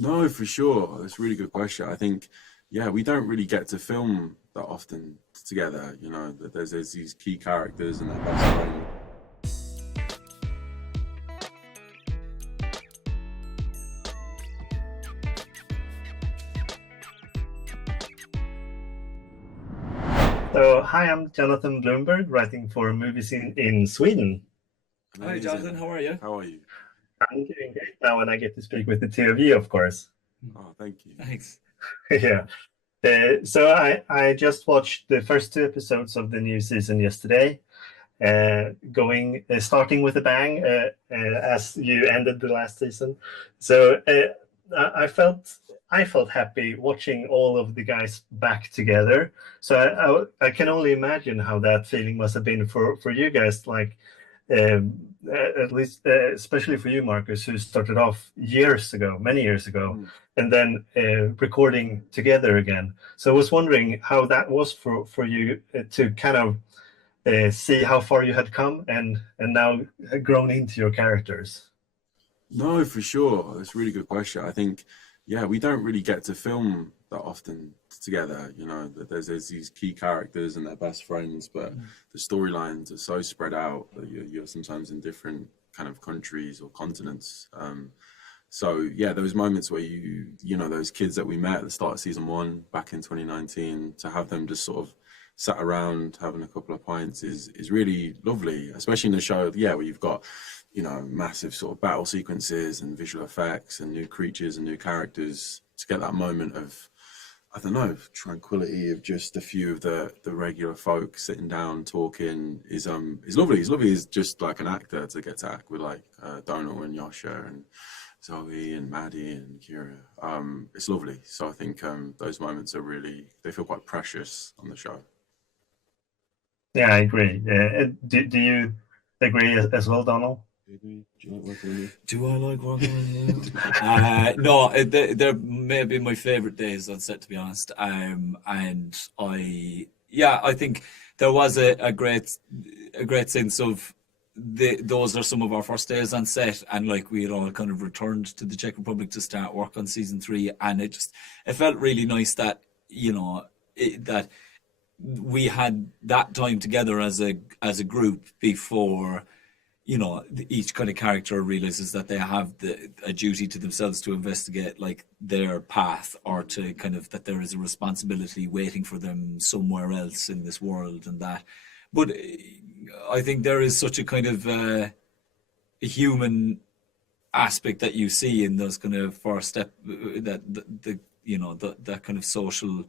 No, for sure. That's a really good question. I think, yeah, we don't really get to film that often together. You know, that there's these key characters and their best friend. So, hi, I'm Jonathan Bloomberg, writing for movies in Sweden. Hi, Jonathan. Amazing. How are you? How are you? I'm doing great now, and I get to speak with the two of you, of course. Oh, thank you. Thanks. Yeah. So I just watched the first two episodes of the new season yesterday, starting with a bang as you ended the last season. So I felt happy watching all of the guys back together. So I can only imagine how that feeling must have been for you guys, like at least especially for you, Marcus, who started off years ago, many years ago, Mm. and then recording together again. So I was wondering how that was for you to kind of see how far you had come and now grown into your characters. No, for sure. That's a really good question. I think, yeah, we don't really get to film that often together. You know, that there's these key characters and their best friends, but the storylines are so spread out that you're sometimes in different kind of countries or continents. So yeah, those moments where you know, those kids that we met at the start of season one back in 2019, to have them just sort of sat around having a couple of pints is really lovely, especially in the show, yeah, where you've got, you know, massive sort of battle sequences and visual effects and new creatures and new characters. To get that moment of, I don't know, tranquility of just a few of the regular folk sitting down talking is lovely. It's lovely as just like an actor to get to act with like Donal and Yasha and Zoe and Maddie and Kira. It's lovely. So I think those moments are really, they feel quite precious on the show. Yeah, I agree. Do you agree as well, Donald? Do you like working with me? Do I like working with you? No, they're maybe my favorite days on set, to be honest. And I think there was a great sense of those are some of our first days on set, and like we had all kind of returned to the Czech Republic to start work on season three, and it felt really nice that that we had that time together as a group before each kind of character realizes that they have a duty to themselves to investigate like their path, or to kind of that there is a responsibility waiting for them somewhere else in this world, and that. But I think there is such a kind of a human aspect that you see in those kind of first step, that that kind of social,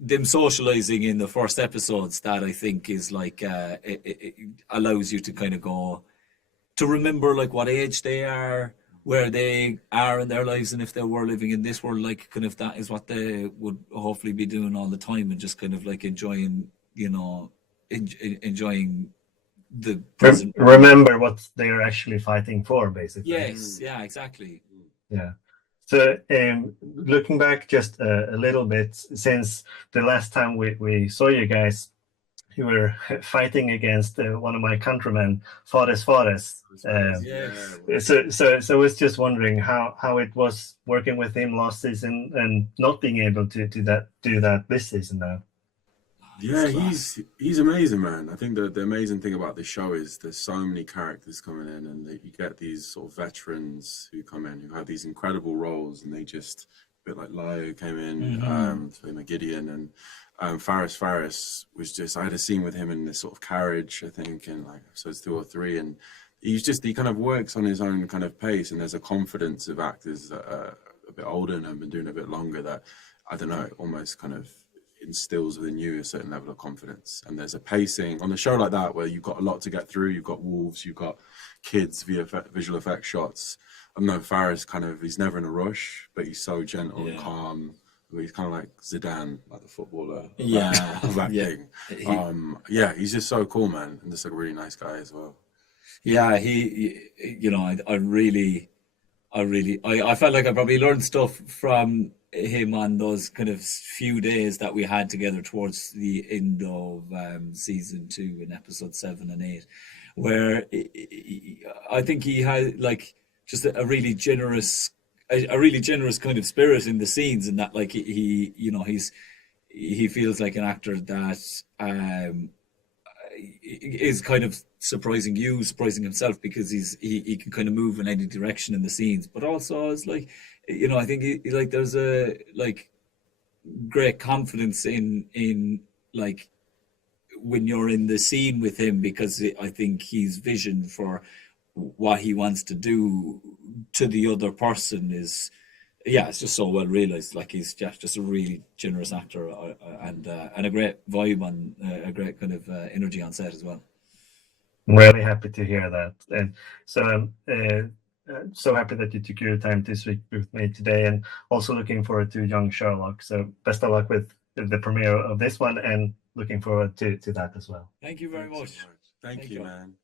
them socializing in the first episodes, that I think is like it allows you to kind of go to remember like what age they are, where they are in their lives, and if they were living in this world, like kind of that is what they would hopefully be doing all the time, and just kind of like enjoying enjoying the present moment. Remember what they're actually fighting for, basically. Yes, yeah, exactly. Yeah. So looking back just a little bit, since the last time we saw you guys, you were fighting against one of my countrymen, Fares. Yes. So I was just wondering how it was working with him last season and not being able to do that this season now. Yeah, Class. he's amazing, man. I think the amazing thing about this show is there's so many characters coming in, and that you get these sort of veterans who come in who have these incredible roles, and they just, a bit like Lio came in, to play Gideon, and Faris was just, I had a scene with him in this sort of carriage, I think, in like episodes 2 or 3, and he kind of works on his own kind of pace, and there's a confidence of actors that are a bit older and have been doing it a bit longer that, I don't know, it almost kind of instills within you a certain level of confidence. And there's a pacing on a show like that where you've got a lot to get through. You've got wolves, you've got kids, visual effect shots. I know Faris he's never in a rush, but he's so gentle and calm. He's kind of like Zidane, like the footballer of acting. He's just so cool, man, and just like a really nice guy as well. Yeah, I felt like I probably learned stuff from him on those kind of few days that we had together towards the end of season 2 in episode 7 and 8, where I think he had like just a really generous, a really generous kind of spirit in the scenes, and that like he feels like an actor that is kind of surprising himself, because he can kind of move in any direction in the scenes, but also it's like, I think like there's a like great confidence in like when you're in the scene with him, because I think his vision for what he wants to do to the other person is, it's just so well realized. Like he's just a really generous actor, and a great vibe on a great kind of energy on set as well. I'm really happy to hear that, and so I'm so happy that you took your time to speak with me today, and also looking forward to Young Sherlock. So best of luck with the premiere of this one, and looking forward to that as well. Thank you very much. Thank you, man.